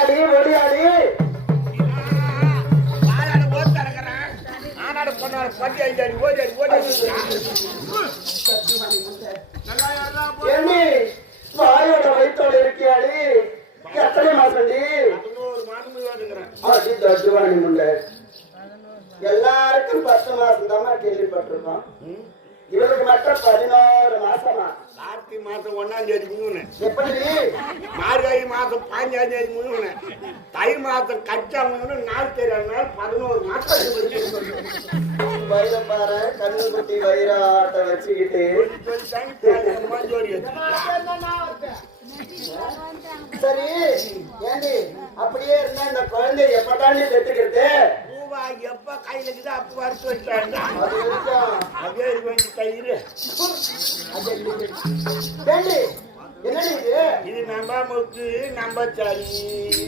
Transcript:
அடி ஒடியாடி ஆளாடு ஓட்டு அடக்குறேன் ஆனாடு பொண்ணாடு பட்டி ஐந்தாடி ஓடி ஓடி ஏண்டி வாயோட வயிற்றோட இருக்கியாடி எத்தனை மாசம்டி 11 மாதம் இருக்கிறேன் அடி தட்டுவாணி முண்டை எல்லாருக்கும் 10 மாசம் தான் கேள்விப்பட்டிருக்கோம் இவருக்கு மட்டும் 11 மாசமா கார்த்திகை மாசம் 1ஆம் தேதி முழுவனேன் எப்படி மார்கழி மாசம் 15ஆம் தேதி முழுவனேன் தை மாசம் கச்சா முழுவனும் நாள் தெரியாதனால 11 மாசம் வைரப்பாறை கண்ணு குட்டி வைராட்ட வச்சுக்கிட்டு சரி ஏண்டி அப்படியே இருந்தா இந்த குழந்தை எப்பதாண்டி பெற்றுக்கிறது பூவா எப்ப கையில இருக்குது அப்ப வறுத்து வச்சாங்க அது இருக்கும் அதே இது தயிர் ஏண்டி என்னடி இது இது நம்ம முக்கு நம்ம சரி